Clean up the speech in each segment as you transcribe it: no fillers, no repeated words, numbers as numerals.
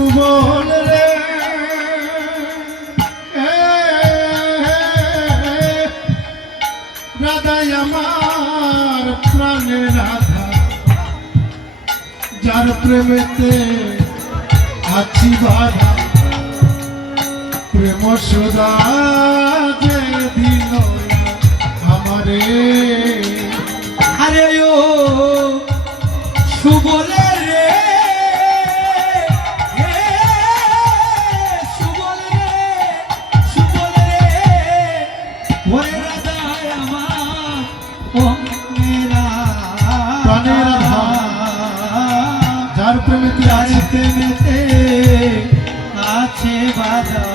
সুবল রে রাধাই আমার প্রাণের রাধা, যার প্রেমেতে আছি বাধা, প্রেম সদা যে দিল আমারে। আরে ও সুবলে রে, সুবলে রে, সুবলে রে, ওরে রাধাই আমার প্রাণের রাধা, যার প্রেমেতে আছে বাধা,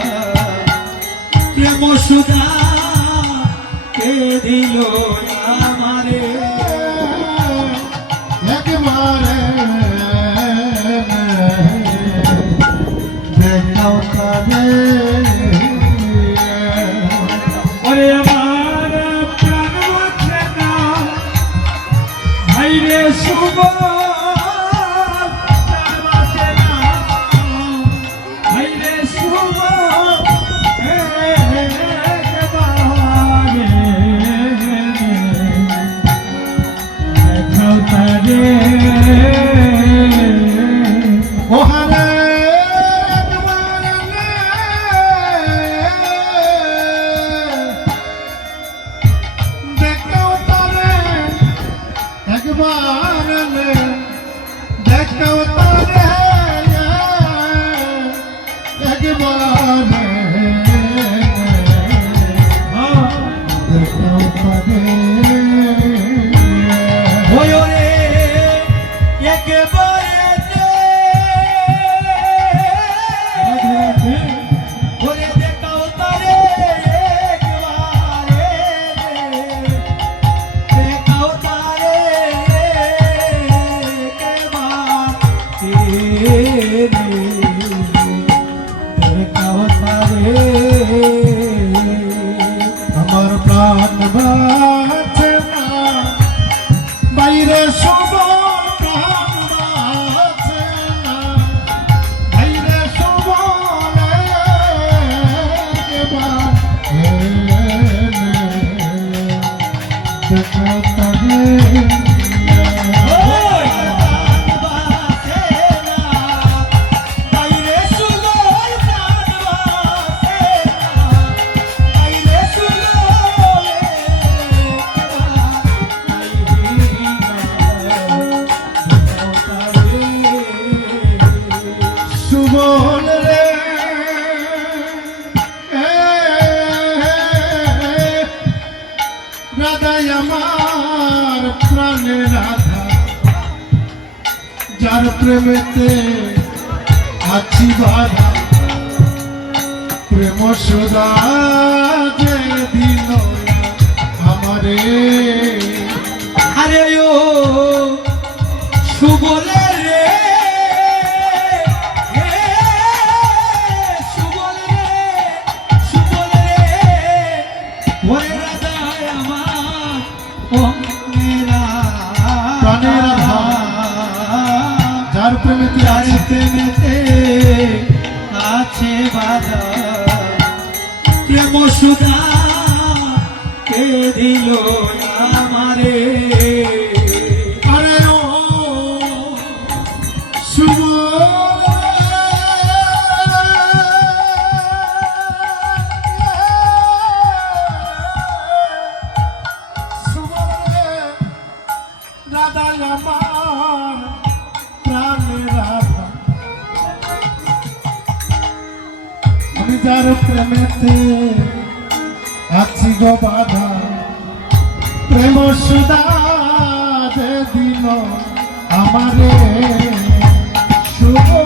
প্রেম সুধা কে দিল আমারে। একবারে দেখাও কানে, ওরে আমার প্রাণ বাঁচে না ভাইরে শুভ, প্রাণ বাঁচে না ভাইরে শুভ, দেখাও তারে ওহারে দেখাও তারে, একবারে দেখাও তারে, একবারে দেখাও তারে। ওরে একেবারে ওরে দেখাও তারে, একবারে দেখাও তারে, দেখাও তারে। আমার প্রাণ বাঁচে না বাইরে সবার প্রাণ বাঁচে না বাইরে সবার, দেখাও তারে। সুবল রে রাধাই আমার প্রাণের রাধা, যার প্রেমেতে আছি বাধা, প্রেম সদা যে দিল আমারে। আরে ও সুবলে রে, সুবলে রে, সুবলে রে, ওরে রাধাই আমার প্রাণের রাধা, যার প্রেমেতে আছে বাধা, প্রেম সুধা কে দিল আমারে। আরে ও সুবল রাধাই আমার প্রাণের রাধা, আমি যার প্রেমেতে আছি গো বাধা, প্রেম সুধা যে দিল আমারে। সুবল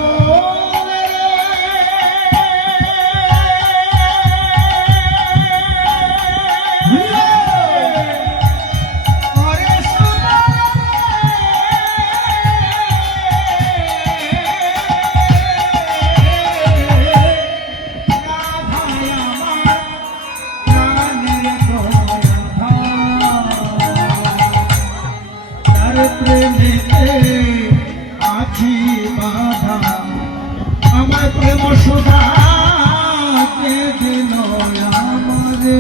প্রেমেতে আছি বাধা। আমায় প্রেম সুধা কে দিল আমারে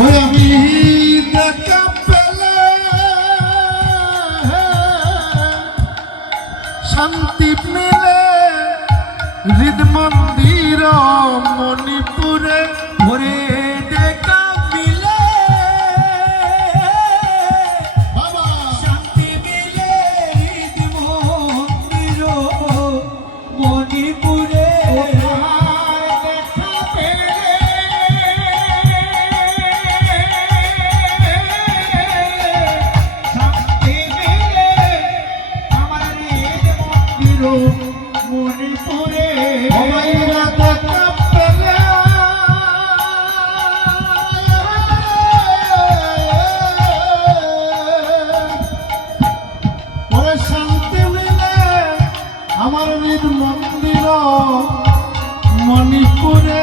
ওই আমি দেখা পেলে শান্তি মিলে হৃদ মন্দির মণিপুরে ভরে দেখা মিলে বাবা শান্তি মিলে হৃদ মন্দির মণিপুরে দেখা পেলে শান্তি মিলে আমার হৃদ মন্দির মণিপুরে সবাইরা দেখা পেলে ওরে শান্তি মিলে আমার হৃদ মন্দির মণিপুরে